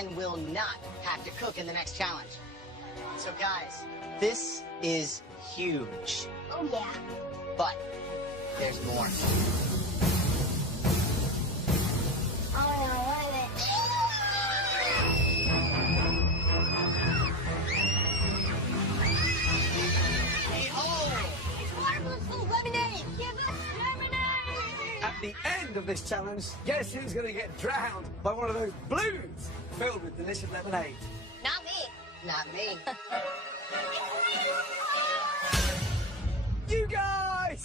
and will not have to cook in the next challenge. So guys, this is huge. Oh yeah. But there's more. Oh no, what is it? It's water balloons full of lemonade! Give us lemonade! At the end of this challenge, guess who's going to get drowned by one of those balloons filled with delicious lemonade? Not me. Not me. You guys!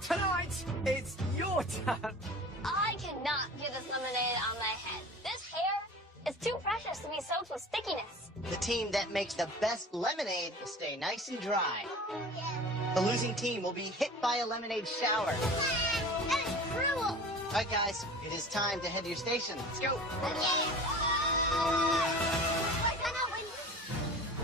Tonight, it's your turn. I cannot get this lemonade on my head. This hair is too precious to be soaked with stickiness. The team that makes the best lemonade will stay nice and dry. The losing team will be hit by a lemonade shower. That is cruel. All right, guys, it is time to head to your station. Let's go.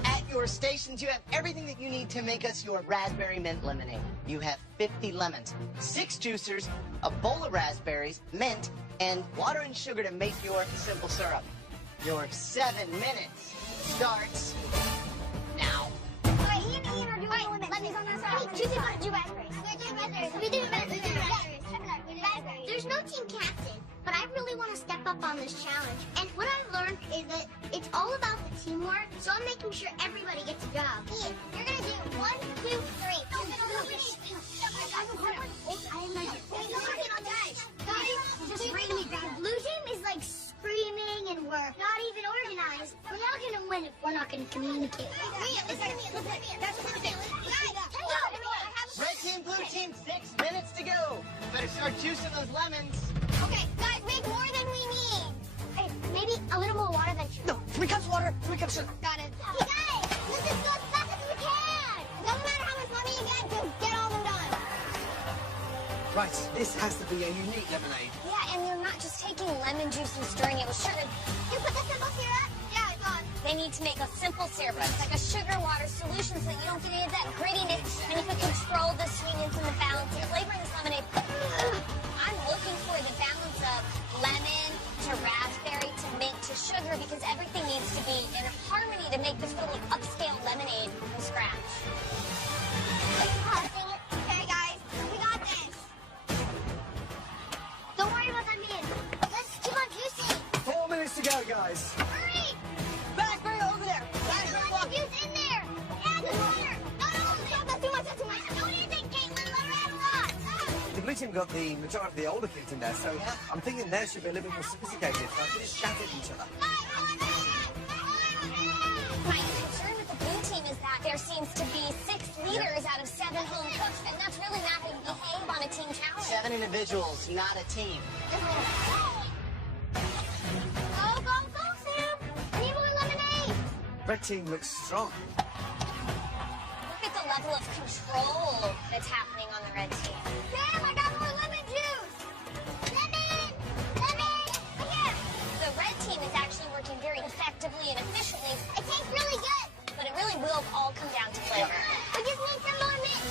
At your stations, you have everything that you need to make us your raspberry mint lemonade. You have 50 lemons, 6 juicers, a bowl of raspberries, mint, and water and sugar to make your simple syrup. Your 7 minutes starts now. Alright, Ian are doing the lemons. Let me go on that side. Choosing what to do raspberries. We're doing raspberries. There's no team captain, but I really want to step up on this challenge. And what I've learned is that it's all about the teamwork, so I'm making sure everybody gets a job. Ian, you're going to do 1, 2, 3. Just really bad. The blue team is like screaming and we're not even organized. We're not going to win if we're not going to communicate. Red team, blue team, 6 minutes to go. Better start juicing those lemons. Okay, guys, make more than we need. Hey, maybe a little more water than sugar. No, 3 cups of water, 3 cups of sugar. Got it. Hey, guys, let's just go as fast as we can. Doesn't matter how much money you get, just get all of them done. Right, this has to be a unique lemonade. Yeah, and you're not just taking lemon juice and stirring it with sugar. You put the simple syrup? Yeah, it's on. They need to make a simple syrup. It's like a sugar-water solution so that you don't get any of that grittiness. And you can control the sweetness and the balance and flavor in this lemonade. I'm looking for the balance of lemon to raspberry to mint to sugar because everything needs to be in harmony to make this really upscale lemonade from scratch. Okay, guys, we got this. Don't worry about that man. Let's keep on juicing. 4 minutes to go, guys. Hurry! Raspberry over there. Raspberry block. Juice in there. Add the water. No, that's too much. That's too much. What do you think, Caitlin? Let her add a lot. The blue team got the majority of the older kids in there, so I'm thinking theirs should be a little bit more sophisticated. Like, they just shout at each other. My concern with the blue team is that there seems to be 6 leaders out of 7 home cooks, and that's really not going to behave on a team challenge. 7 individuals, not a team. Go, Sam! Need more lemonade! Red team looks strong. Look at the level of control that's happening on the red team. Sam, I got more lemon juice! Lemon! Yeah! The red team is actually working very effectively and efficiently. It tastes really good! But it really will all come down to flavor. We just need some more mint!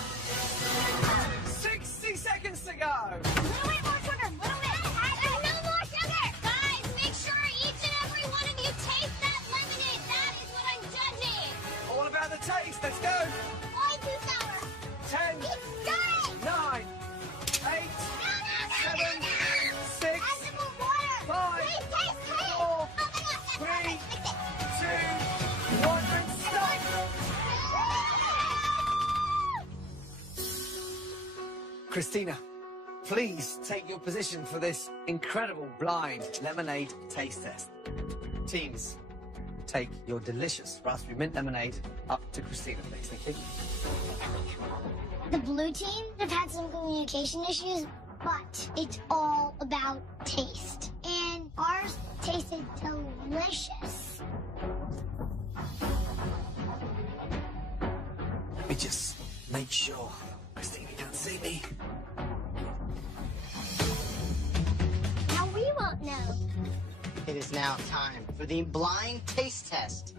60 seconds to go. Little bit more sugar, little bit. There's no more sugar! Guys, make sure each and every one of you taste that lemonade. That is what I'm judging. All about the taste. Let's go. Oil too sour. 10, Got it! 9, 8, 7, 6, Add some more water. 5, Please taste it. 4, Oh my gosh, that's 3, perfect. Fix it. 2, 1, and stop. Christina, please take your position for this incredible blind lemonade taste test. Teams, take your delicious raspberry mint lemonade up to Christina, please. Thank you. The blue team have had some communication issues, but it's all about taste. And ours tasted delicious. Let me just make sure Christina can't see me. Now we won't know. It is now time for the blind taste test.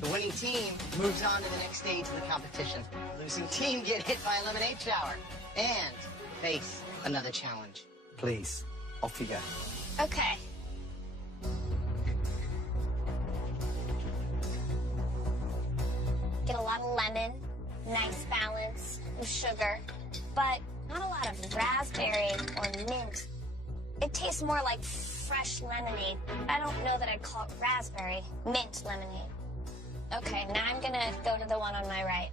The winning team moves on to the next stage of the competition. The losing team get hit by a lemonade shower and face another challenge. Please, Off you go. Okay. Get a lot of lemon, nice balance of sugar, but not a lot of raspberry or mint. It tastes more like fresh lemonade. I don't know that I'd call it raspberry mint lemonade. Okay, now I'm gonna go to the one on my right.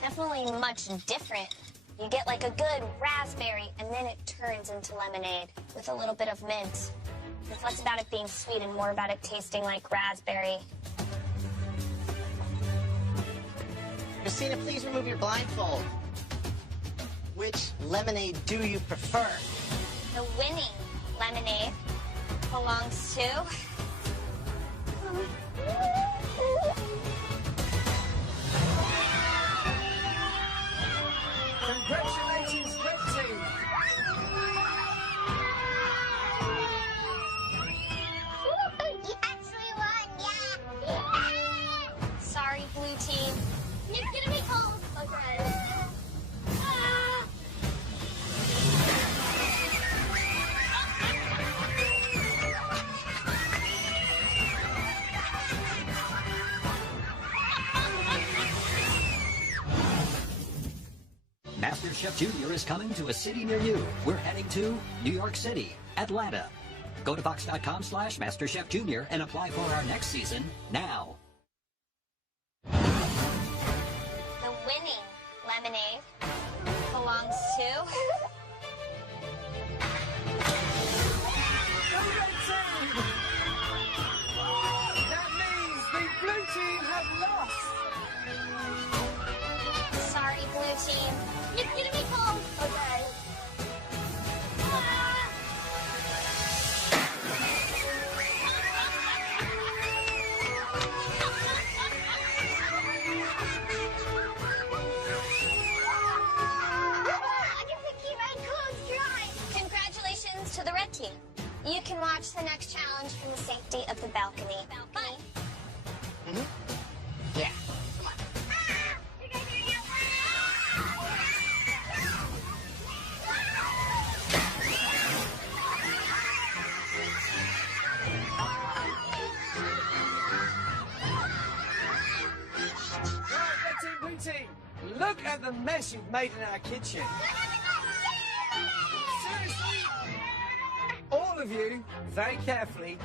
Definitely much different. You get like a good raspberry, and then it turns into lemonade with a little bit of mint. It's less about it being sweet and more about it tasting like raspberry. Christina, please remove your blindfold. Which lemonade do you prefer? The winning lemonade belongs to... Congratulations, red team. You actually won, yeah! Sorry, blue team. You're gonna be cold. Okay. MasterChef Junior is coming to a city near you. We're heading to New York City, Atlanta. Go to Fox.com/MasterChef Junior and apply for our next season now. The winning lemonade belongs to... That means the blue team have lost. Sorry, blue team. You're gonna be cold. Okay. Congratulations to the red team. You can watch the next challenge from the safety of the balcony. Yeah, come on. Right, red team, blue team. Look at the mess you've made in our kitchen. Seriously? All of you, very carefully,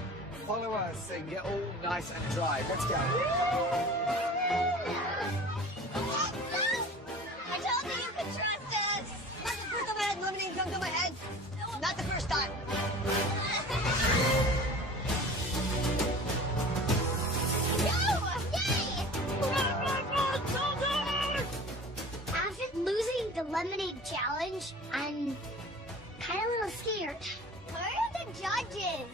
follow us and get all nice and dry. Let's go. I told you you could trust us. Not the first time I had lemonade come to my head. Not the first time. After losing the lemonade challenge, I'm kind of a little scared. Where are the judges?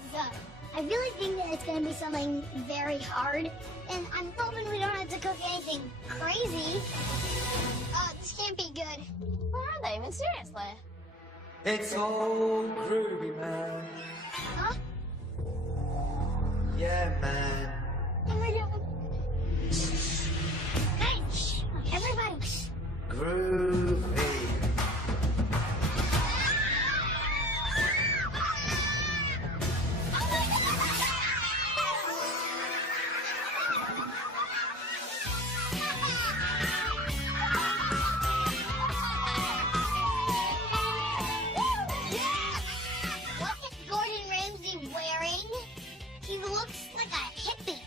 I really think that it's going to be something very hard, and I'm hoping we don't have to cook anything crazy. This can't be good. Where are they? I mean, seriously. It's all groovy, man. Huh? Yeah, man. Hey, shh. Everybody, shh. Groovy. What is Gordon Ramsay wearing? He looks like a hippie.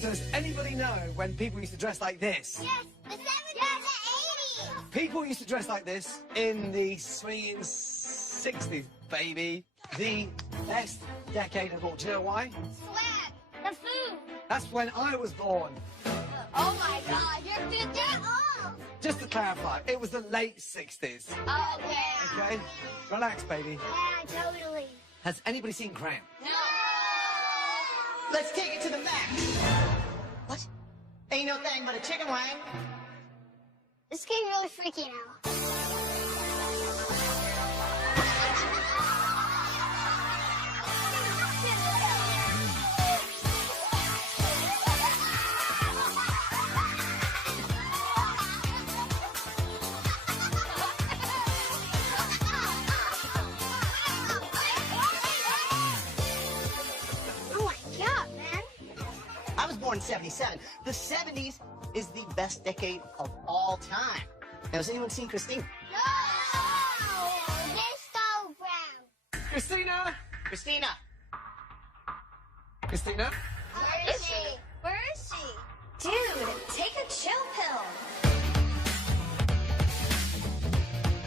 Does anybody know when people used to dress like this? Yes, the 70s and 80s. People used to dress like this in the swinging 60s, baby. The best decade of all. Do you know why? Swag, the food. That's when I was born. Oh my God, you're 50? Oh, Just to clarify, it was the late 60s. Oh, yeah. Okay? Relax, baby. yeah, totally. Has anybody seen Cram? No. Let's take it to the max. What? Ain't no thing but a chicken wing. This is getting really freaky now. born in 77. The 70s is the best decade of all time. Now, has anyone seen Christine? No! Disco Brown. Christina! Christina! Christina? Where is she? Where is she? Dude, take a chill pill.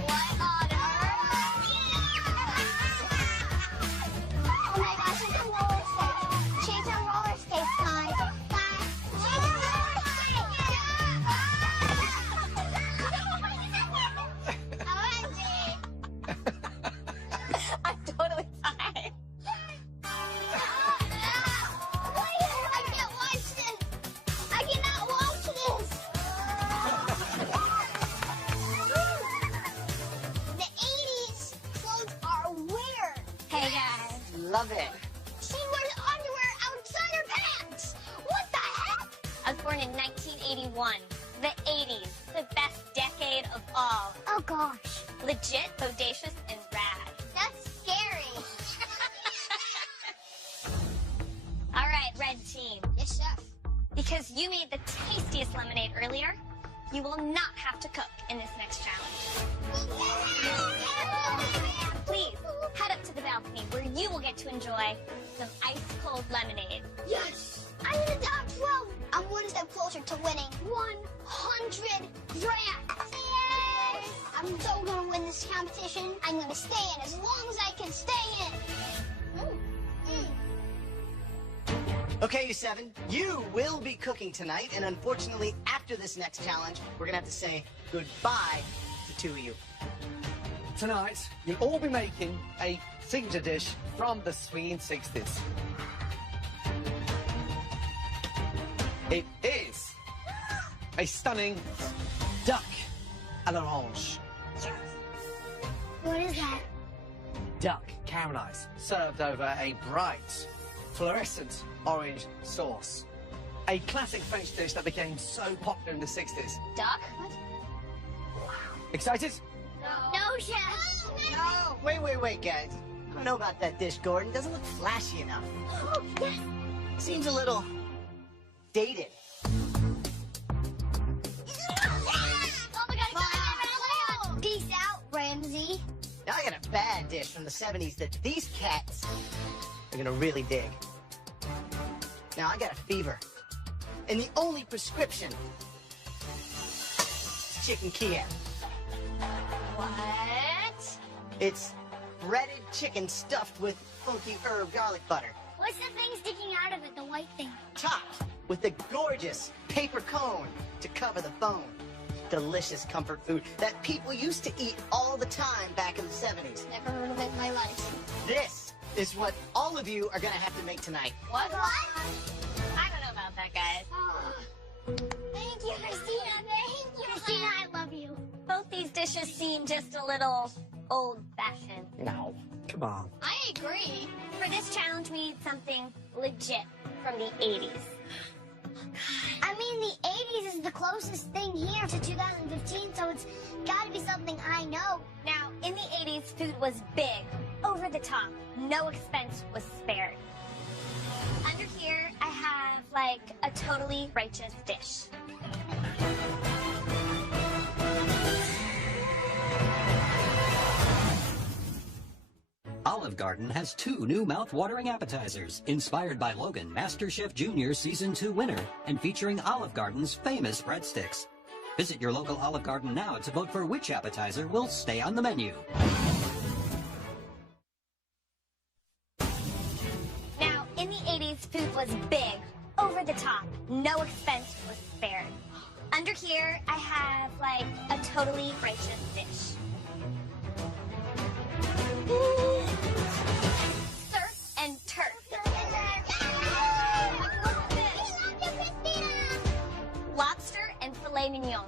What on earth? Oh my gosh, it's a roller skate. She's on roller skates, guys. Guys, she's on roller skates. OMG. I'm totally fine. I can't watch this. I cannot watch this. The 80s clothes are weird. Hey guys. Love it. She wears underwear outside her pants. What the heck? I was born in 1981. The 80s, the best decade of all. Oh gosh, Legit, bodacious, and rad. that's scary. All right, red team. Yes, chef. Because you made the tastiest lemonade earlier, you will not have to cook in this next challenge. Please, head up to the balcony where you will get to enjoy some ice-cold lemonade. Yes. I'm in the top 12. I'm one step closer to winning 100 grand. Yes. I'm so gonna win this competition. I'm gonna stay in as long as I can stay in. Okay, you 7, you will be cooking tonight, and unfortunately, after this next challenge, we're gonna have to say goodbye to 2 of you. Tonight, you'll all be making a signature dish from the Sweet 60s. It is a stunning duck à l'orange. What is that? Duck caramelized, served over a bright, fluorescent orange sauce. A classic French dish that became so popular in the 60s. Duck? Excited? No, chef. Oh, wait, guys. I don't know about that dish, Gordon. Doesn't look flashy enough. Oh, yes. Seems a little dated. Peace out, Ramsey. Now I got a bad dish from the 70s that these cats are gonna really dig. Now I got a fever. And the only prescription is chicken Kiev. What? It's breaded chicken stuffed with funky herb garlic butter. What's the thing sticking out of it, the white thing? Topped with a gorgeous paper cone to cover the bone. Delicious comfort food that people used to eat all the time back in the 70s. Never heard of it in my life. This is what all of you are gonna have to make tonight. What? I don't know about that, guys. Oh. Thank you, Christina. Thank you. Christina, I love you. Both these dishes seem just a little old-fashioned. No. Come on. I agree. For this challenge, we need something legit from the 80s. I mean, the 80s is the closest thing here to 2015, so it's gotta be something I know. Now, in the 80s, food was big, over the top. No expense was spared. Under here, I have, like, a totally righteous dish. Olive Garden has 2 new mouth-watering appetizers, inspired by Logan, MasterChef Junior Season 2 winner, and featuring Olive Garden's famous breadsticks. Visit your local Olive Garden now to vote for which appetizer will stay on the menu. Now, in the 80s, food was big, over the top. No expense was spared. Under here, I have, like, a totally righteous dish. Surf and turf. Lobster and filet mignon.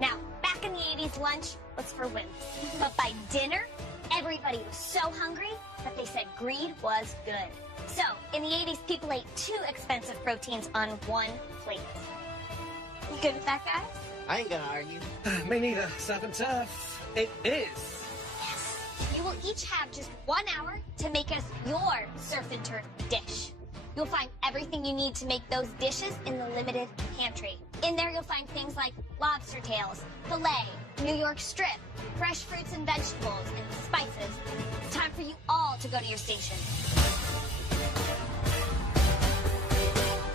Now, back in the 80s, lunch was for wimps. But by dinner, everybody was so hungry that they said greed was good. So, in the 80s, people ate 2 expensive proteins on 1 plate. You good with that, guys? I ain't gonna argue. Me neither, surf and turf. It is. You will each have just 1 hour to make us your surf and turf dish. You'll find everything you need to make those dishes in the limited pantry. In there, you'll find things like lobster tails, filet, New York strip, fresh fruits and vegetables, and spices. It's time for you all to go to your station.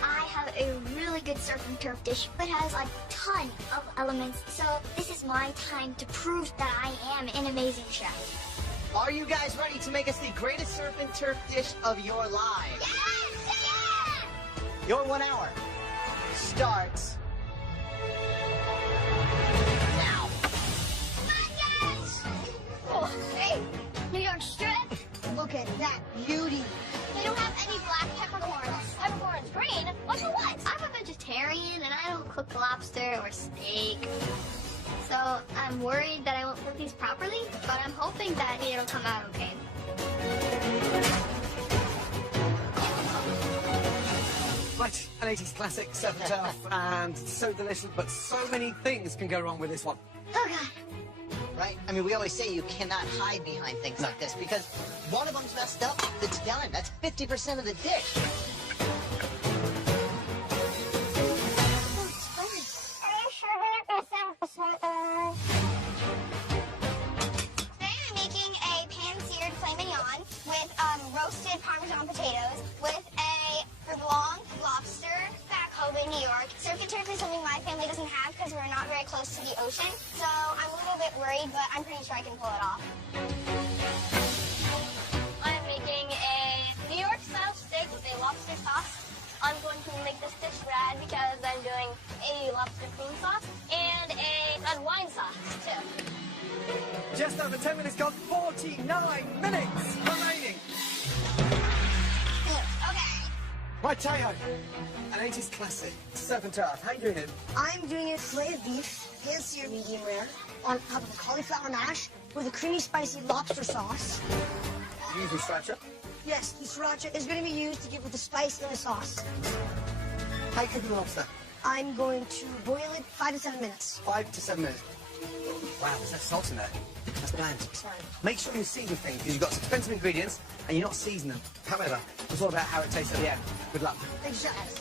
I have a really good surf and turf dish. It has a ton of elements, so this is my time to prove that I am an amazing chef. Are you guys ready to make us the greatest surf and turf dish of your lives? Yes! Yeah! Your 1 hour starts now. Come on, guys! Oh, hey, New York strip. Look at that beauty. They don't have any black peppercorns. Peppercorns green? What for what? I'm a vegetarian and I don't cook lobster or steak. So I'm worried that I won't cook these properly, but I'm hoping that it'll come out okay. Right, an 80s classic, surf and turf, and so delicious, but so many things can go wrong with this one. Oh, God. Right? I mean, we always say you cannot hide behind things like this because one of them's messed up, it's done. That's 50% of the dish. Today I'm making a pan-seared filet mignon with roasted Parmesan potatoes with a blanc lobster, back home in New York. Surf and turf is something my family doesn't have because we're not very close to the ocean. So I'm a little bit worried, but I'm pretty sure I can pull it off. I'm making a New York-style steak with a lobster sauce. I'm going to make this dish rad because I'm doing a lobster cream sauce and a red wine sauce, too. Just over 10 minutes gone, 49 minutes remaining. Okay. Right, Tayo, an 80s classic, surf and turf. How you doing it? I'm doing a fillet of beef, pan-seared medium rare, on top of a cauliflower mash with a creamy, spicy lobster sauce. You using sriracha? Yes, the sriracha is going to be used to give it the spice in the sauce. How you cooking the lobster? I'm going to boil it 5 to 7 minutes. 5 to 7 minutes. Wow, there's no salt in there. That's bland. Sorry. Make sure you season things because you've got some expensive ingredients and you're not seasoning them. However, it's all about how it tastes at the end. Good luck. Thanks, Chef.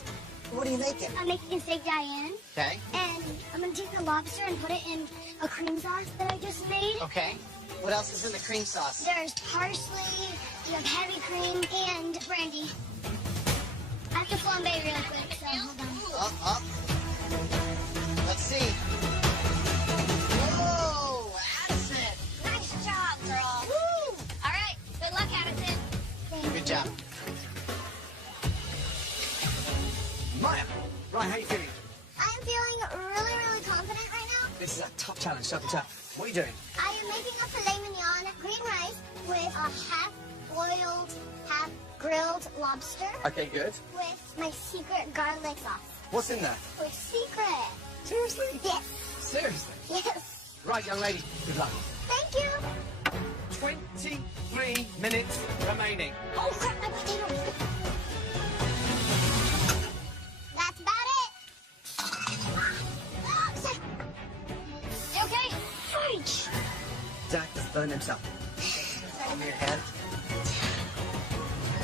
What are you making? I'm making a steak Diane, Okay? and I'm going to take the lobster and put it in a cream sauce that I just made. Okay. What else is in the cream sauce? There's parsley, you have heavy cream, and brandy. I have to flambe really quick, so hold on. Up. Let's see. Whoa, Addison. Nice job, girl. Woo! All right, good luck, Addison. Good job. Maya, right, how you feeling? I'm feeling really, really confident right now. This is a tough challenge, surf and turf. What are you doing? I am making a filet mignon, green rice, with a half-boiled, half-grilled lobster, Okay, good. with my secret garlic sauce. What's in there? It's secret. Seriously? Yes. Seriously? Yes. Right, young lady, good luck. Thank you. 23 minutes remaining. Oh, crap, my potato. That's about it. You okay? Fudge. Jack has burned himself. On your head.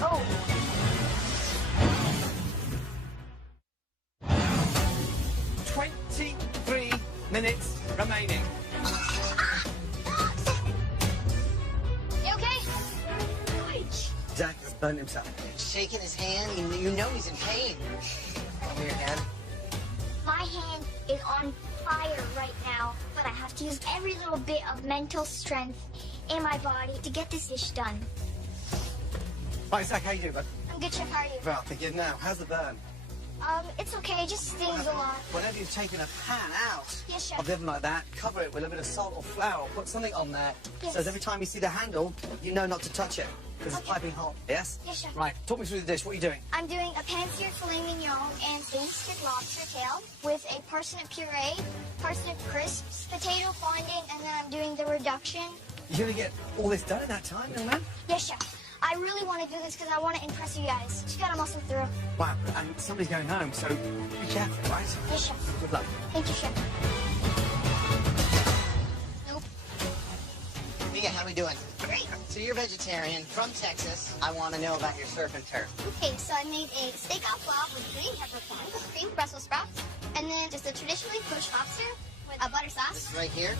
Oh. 23 minutes remaining. You okay? Fudge. Jack has burned himself. Shaking his hand, you know he's in pain. On your hand. My hand is on fire right now, but I have to use every little bit of mental strength in my body to get this dish done. Right, Zach, how you doing, bud? I'm good, Chef. How are you? Well, think it now. How's the burn? It's okay. It just stings a lot. Whenever you've taken a pan out Yes, Chef. of the oven like that, cover it with a bit of salt or flour, put something on there, Yes. so that every time you see the handle, you know not to touch it, because it's Okay. piping hot. Yes? Yes, Chef. Right, talk me through the dish. What are you doing? I'm doing a pan-seared filet mignon and basted lobster tail with a parsnip puree, parsnip crisps, potato fondant, and then I'm doing the reduction. You're going to get all this done in that time, young man? Yes, Chef. I really want to do this because I want to impress you guys. Just gotta muscle through. Wow, and somebody's going home, so be careful, right? Yes, Chef. Good luck. Thank you, Chef. Mia, how are we doing? Great. So you're vegetarian from Texas. I want to know about your surf and turf. Okay, so I made a steak au poivre with green peppercorns, creamed Brussels sprouts, and then just a traditionally poached lobster with a butter sauce. This is right here.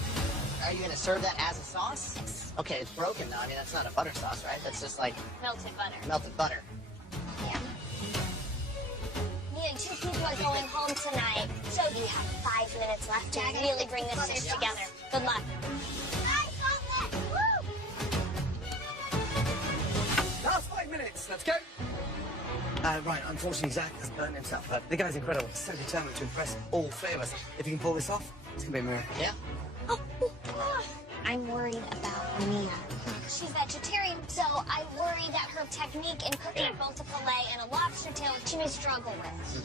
Are you going to serve that as a sauce? Yes. Okay, it's broken though. I mean, that's not a butter sauce, right? That's just like Melted butter. melted butter. Yeah. Me and 2 people are going home tonight, so you have 5 minutes left to really bring this dish together. Good luck. Last 5 minutes, let's go. Right, unfortunately, Zach has burnt himself, but the guy's incredible. He's so determined to impress all 3 of us. If you can pull this off, it's going to be a miracle. Yeah. I'm worried about Mia. She's vegetarian, so I worry that her technique in cooking both a fillet and a lobster tail she may struggle with. Use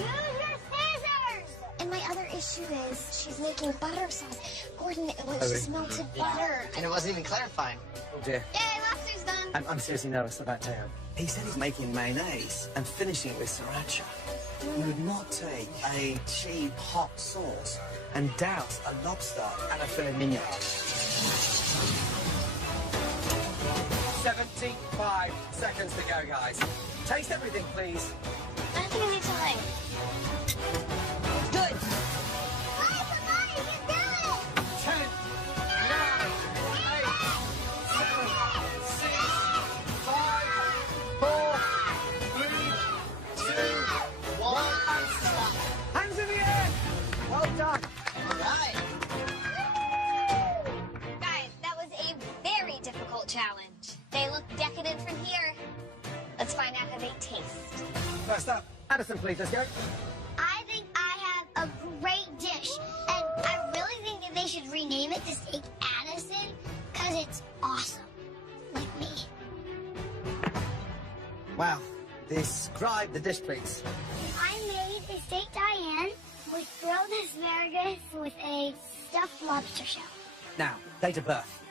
your scissors! And my other issue is she's making butter sauce. Gordon, it was just melted butter. And it wasn't even clarifying. Oh, dear. Yay, lobster's done. I'm seriously nervous about Teo. He said he's making mayonnaise and finishing it with sriracha. You would not take a cheap hot sauce and douse a lobster and a filet mignon. 75 seconds to go, guys. Taste everything, please. I think I need time. Good. Come on, you can do it! 10, 9, 8, 7, 6, 5, 4, 3, 2, 1. Hands in the air. Well done. All right. Guys, that was a very difficult challenge. They look decadent from here. Let's find out how they taste. First up, Addison, please, let's go. I think I have a great dish, and I really think that they should rename it to Steak Addison, because it's awesome. Like me. Wow. Describe the dish, please. I made a steak Diane with grilled asparagus with a stuffed lobster shell. Now, date of birth.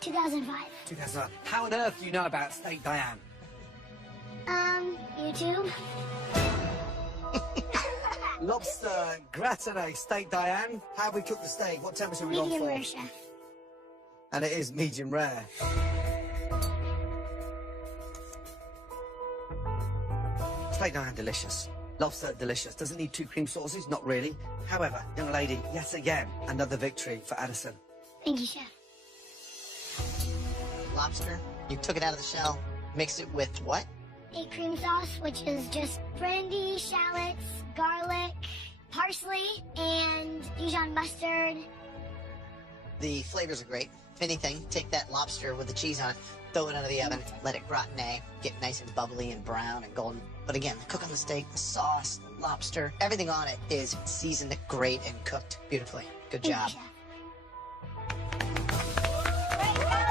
2005. 2009. How on earth do you know about Steak Diane? YouTube. Lobster gratin Steak Diane. How have we cooked the steak? What temperature are we on Medium for? rare, chef. And it is medium rare. Steak Diane, delicious. Lobster, delicious. Doesn't need 2 cream sauces, not really. However, young lady, yet again, another victory for Addison. Thank you, chef. Lobster. You took it out of the shell, mixed it with what? A cream sauce, which is just brandy, shallots, garlic, parsley, and Dijon mustard. The flavors are great. If anything, take that lobster with the cheese on it, throw it under the oven, let it gratinate, get nice and bubbly and brown and golden. But again, cook on the steak, the sauce, the lobster, everything on it is seasoned great and cooked beautifully. Good job. Thank you, chef.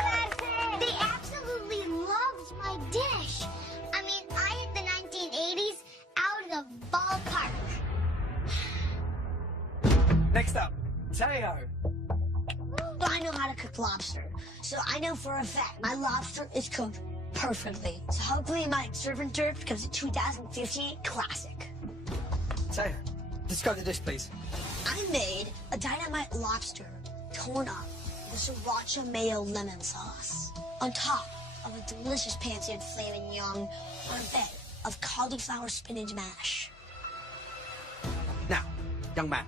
They absolutely loved my dish. I mean, I hit the 1980s out of the ballpark. Next up, Teo. I know how to cook lobster, so I know for a fact my lobster is cooked perfectly. So hopefully my surf and turf becomes a 2015 classic. Teo, describe the dish, please. I made a dynamite lobster torn up with sriracha mayo lemon sauce on top of a delicious pan-seared filet mignon on a bed of cauliflower spinach mash. Now, young man,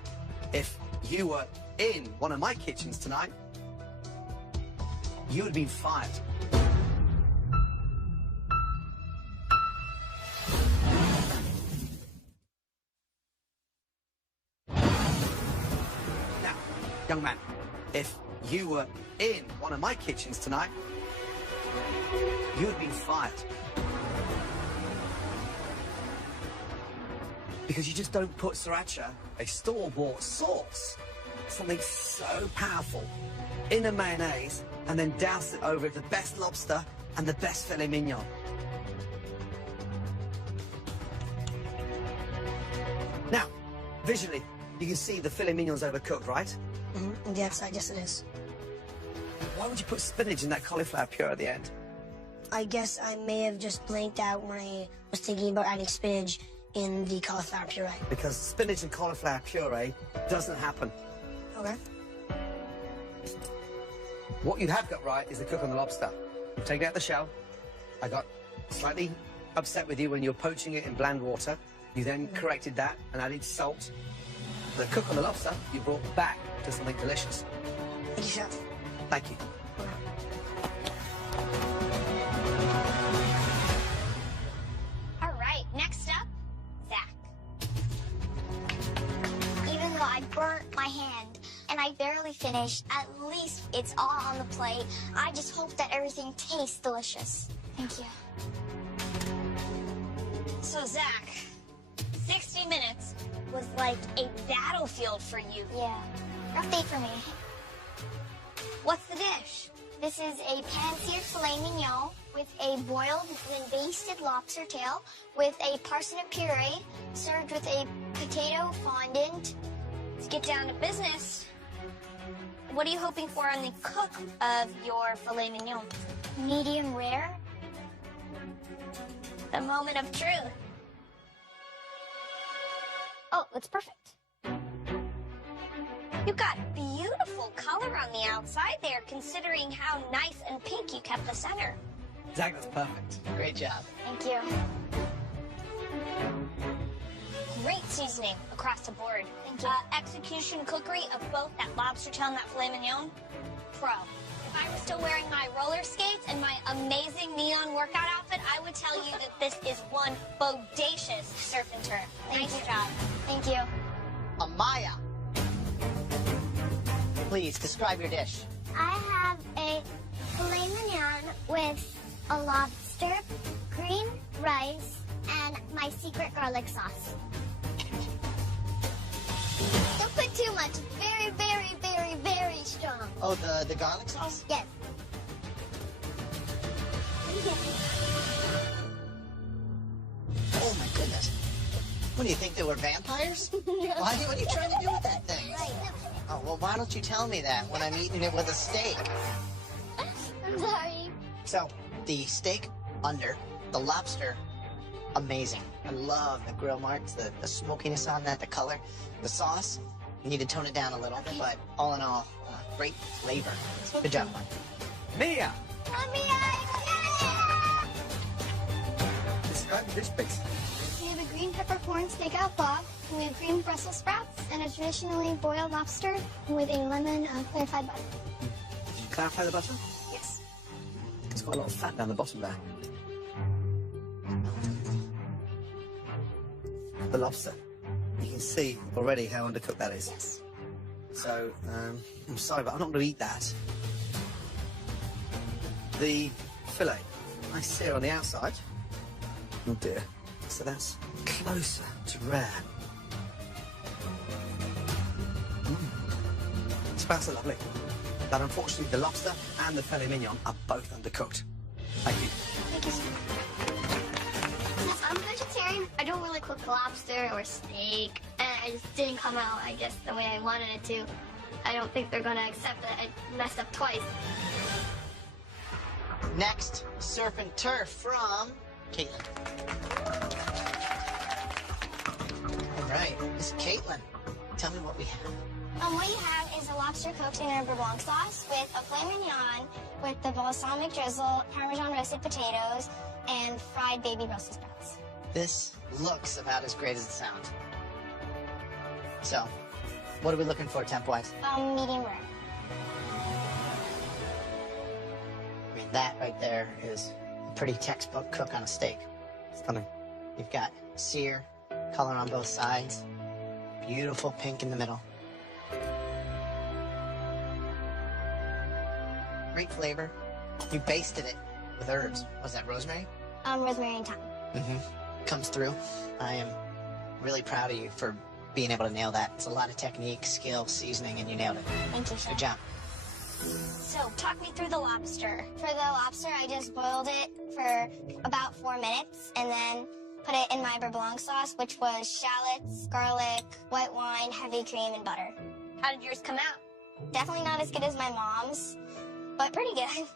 if you were in one of my kitchens tonight, you would have been fired. Now, young man, if you were in one of my kitchens tonight, you would have been fired. Because you just don't put sriracha, a store-bought sauce, something so powerful, in a mayonnaise and then douse it over the best lobster and the best filet mignon. Now, visually, you can see the filet mignon's overcooked, right? Mm-hmm. Yes, I guess it is. Why would you put spinach in that cauliflower puree at the end? I guess I may have just blanked out when I was thinking about adding spinach in the cauliflower puree. Because spinach and cauliflower puree doesn't happen. Okay. What you have got right is the cook on the lobster. Take it out of the shell. I got slightly upset with you when you were poaching it in bland water. You then corrected that and added salt. The cook on the lobster, you brought back to something delicious. Thank you, Chef. Thank you. All right, next up, Zach. Even though I burnt my hand and I barely finished, at least it's all on the plate. I just hope that everything tastes delicious. Thank you. So, Zach, 60 minutes was like a battlefield for you. Yeah, rough day for me. What's the dish? This is a pan-seared filet mignon with a boiled then basted lobster tail with a parsnip puree served with a potato fondant. Let's get down to business. What are you hoping for on the cook of your filet mignon? Medium rare. The moment of truth. Oh, it's perfect. You've got beautiful color on the outside there, considering how nice and pink you kept the center. Zach, that's perfect. Great job. Thank you. Great seasoning across the board. Thank you. Execution cookery of both that lobster tail and that filet mignon, pro. If I were still wearing my roller skates and my amazing neon workout outfit, I would tell you that this is one bodacious surf and turf. Nice job. Thank you. Amaya, please describe your dish. I have a filet mignon with a lobster, green rice, and my secret garlic sauce. Don't put too much. Very, very, very, very strong. Oh, the garlic sauce? Yes. Oh my goodness. What do you think, they were vampires? What are you trying to do with that thing? Oh, well, why don't you tell me that when I'm eating it with a steak? I'm sorry. So, the steak under, the lobster, amazing. I love the grill marks, the smokiness on that, the color. The sauce, you need to tone it down a little, but all in all, great flavor. Good job. Mia! Mommy, Describe the dish, please. We have a green peppercorn steak au poivre. We have green Brussels sprouts and a traditionally boiled lobster with a lemon clarified butter. Did you clarify the butter? Yes. It's got a lot of fat down the bottom there. The lobster. You can see already how undercooked that is. Yes. So, I'm sorry, but I'm not going to eat that. The fillet, nice sear on the outside. Oh dear. So that's closer to rare. Sprouts are lovely. But unfortunately, the lobster and the filet mignon are both undercooked. Thank you. Thank you, sir. Yes, I'm vegetarian. I don't really cook lobster or steak, and it just didn't come out, I guess, the way I wanted it to. I don't think they're going to accept that I messed up twice. Next, surf and turf from Caitlin. All right, Miss Caitlin, tell me what we have. What you have is a lobster cooked in herb blanc sauce with a filet mignon with the balsamic drizzle, Parmesan roasted potatoes, and fried baby Brussels sprouts. This looks about as great as it sounds. So, what are we looking for temp-wise? Medium rare. I mean, that right there is a pretty textbook cook on a steak. Stunning. You've got sear, color on both sides, beautiful pink in the middle. Great flavor. You basted it with herbs. Was that rosemary? Rosemary and thyme. Mm-hmm. Comes through. I am really proud of you for being able to nail that. It's a lot of technique, skill, seasoning, and you nailed it. Thank you, sir. Good job. So, talk me through the lobster. For the lobster, I just boiled it for about 4 minutes and then put it in my beurre blanc sauce, which was shallots, garlic, white wine, heavy cream, and butter. How did yours come out? Definitely not as good as my mom's, but pretty good.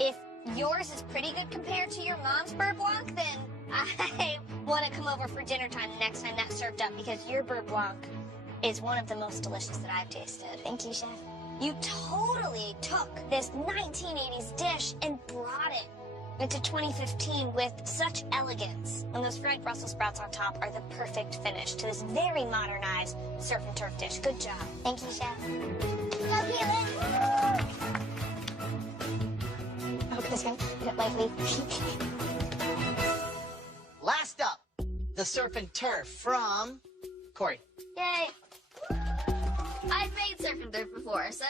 If yours is pretty good compared to your mom's beurre blanc, then I want to come over for dinner time the next time that's served up, because your beurre blanc is one of the most delicious that I've tasted. Thank you, Chef. You totally took this 1980s dish and brought it into 2015 with such elegance. And those fried Brussels sprouts on top are the perfect finish to this very modernized surf and turf dish. Good job. Thank you, Chef. Look at this one. Is it lively? Last up, the surf and turf from Corey. Yay! I've made surf and turf before, so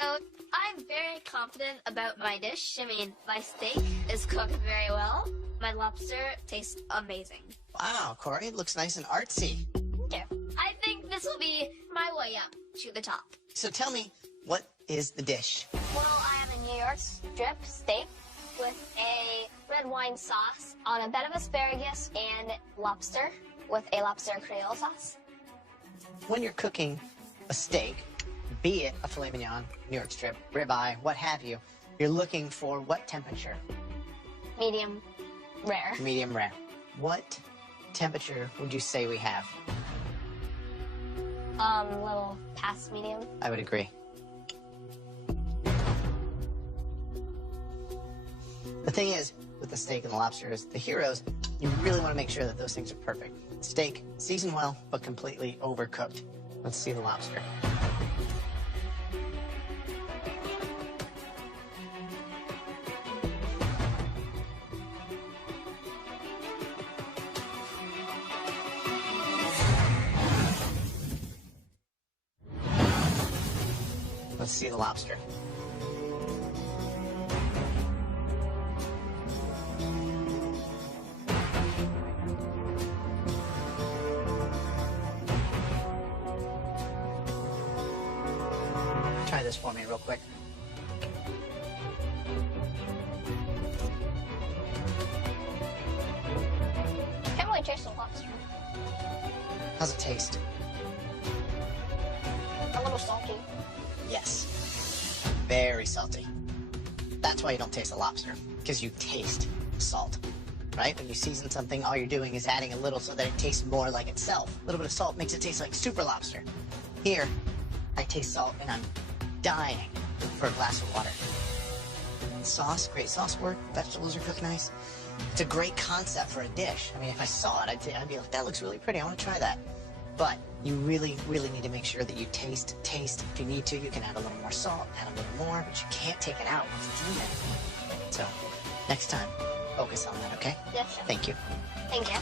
I'm very confident about my dish. I mean, my steak is cooked very well. My lobster tastes amazing. Wow, Corey, it looks nice and artsy. Okay. I think this will be my way up to the top. So tell me, what is the dish? Well, I have a New York strip steak with a red wine sauce on a bed of asparagus and lobster with a lobster creole sauce. When you're cooking a steak, be it a filet mignon, New York strip, ribeye, what have you, you're looking for what temperature? Medium rare. Medium rare. What temperature would you say we have? Little past medium. I would agree. The thing is, with the steak and the lobster is the heroes, you really want to make sure that those things are perfect. Steak, seasoned well, but completely overcooked. Let's see the lobster. Let's see the lobster. Try this for me real quick. Can't really taste the lobster. How's it taste? A little salty. Yes. Very salty. That's why you don't taste the lobster, because you taste salt, right? When you season something, all you're doing is adding a little so that it tastes more like itself. A little bit of salt makes it taste like super lobster. Here, I taste salt and I'm dying for a glass of water. Sauce, great sauce work. Vegetables are cooked nice. It's a great concept for a dish. I mean, if I saw it, I'd be like, that looks really pretty. I want to try that. But you really, really need to make sure that you taste. If you need to, you can add a little more salt, add a little more, but you can't take it out once it's in there. So, next time, focus on that, okay? Yes, Chef. Thank you. Thank you.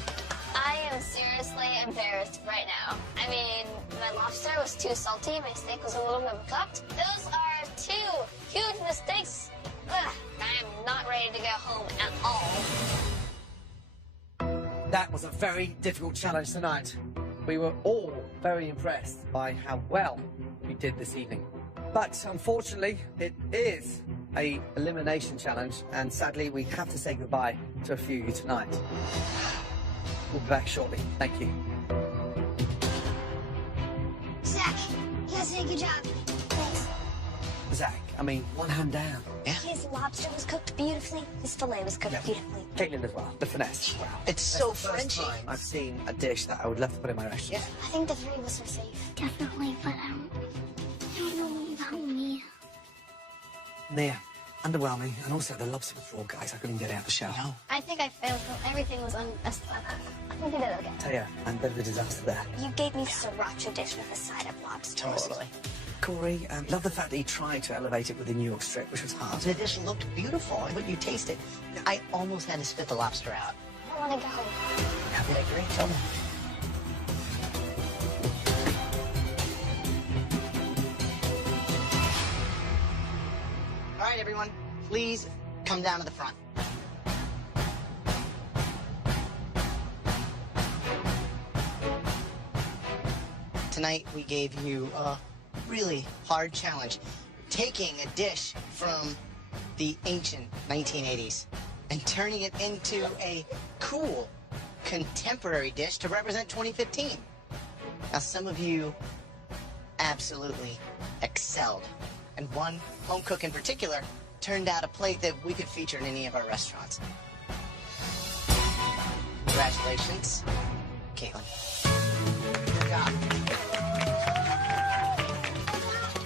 I am seriously embarrassed right now. I mean, my lobster was too salty, my steak was a little overcooked. Those are two huge mistakes. Ugh, I am not ready to go home at all. That was a very difficult challenge tonight. We were all very impressed by how well you did this evening. But unfortunately, it is an elimination challenge, and sadly, we have to say goodbye to a few of you tonight. We'll be back shortly. Thank you. Zach, you guys did a good job. Thanks. Zach, I mean, one hand down. Yeah. His lobster was cooked beautifully. His fillet was cooked beautifully. Caitlin as well, the finesse. Wow. It's so That's the first Frenchy. time I've seen a dish that I would love to put in my restaurant. I think the three of us are safe. Definitely, but I don't know about me. Nia, underwhelming, and also the lobster was raw, guys. I couldn't get it out of the shell. No. I think I failed, but everything was unesthetic. I think you did okay. Tell you, I'm a bit of a disaster there. You gave me sriracha dish with a side of lobster. Totally. Corey, love the fact that he tried to elevate it with the New York strip, which was hard. The dish looked beautiful. When you taste it, I almost had to spit the lobster out. I want to go. Yeah, great. Tell me. All right, everyone, please come down to the front. Tonight, we gave you a really hard challenge, taking a dish from the ancient 1980s and turning it into a cool, contemporary dish to represent 2015. Now, some of you absolutely excelled, and one home cook in particular turned out a plate that we could feature in any of our restaurants. Congratulations, Caitlin. Good job.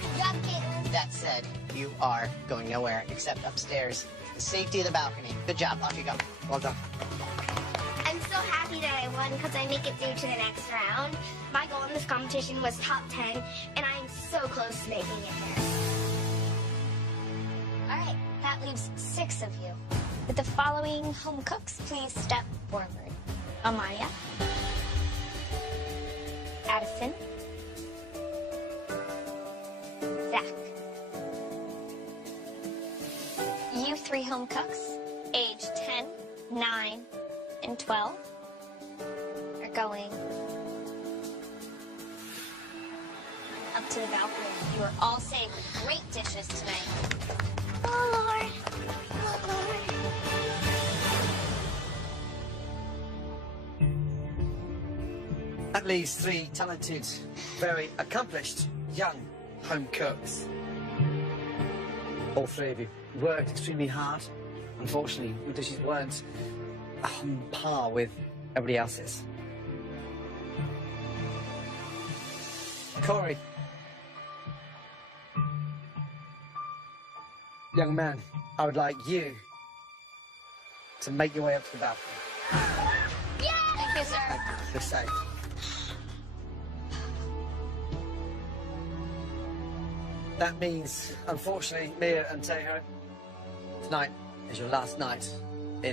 Good job, Caitlin. That said, you are going nowhere except upstairs. The safety of the balcony. Good job. Off you go. Well done. I'm so happy that I won because I make it through to the next round. My goal in this competition was top 10, and I am so close to making it there. All right, that leaves 6 of you. With the following home cooks, please step forward. Amaya, Addison, Zach. You 3 home cooks, age 10, 9, and 12, are going up to the balcony. You are all saved with great dishes tonight. Oh, Lord. Oh, Lord. That leaves 3 talented, very accomplished young home cooks. All 3 of you worked extremely hard. Unfortunately, your dishes weren't on par with everybody else's. Corey. Young man, I would like you to make your way up to the balcony. Thank you, sir. You're safe. That means, unfortunately, Mia and Taylor, tonight is your last night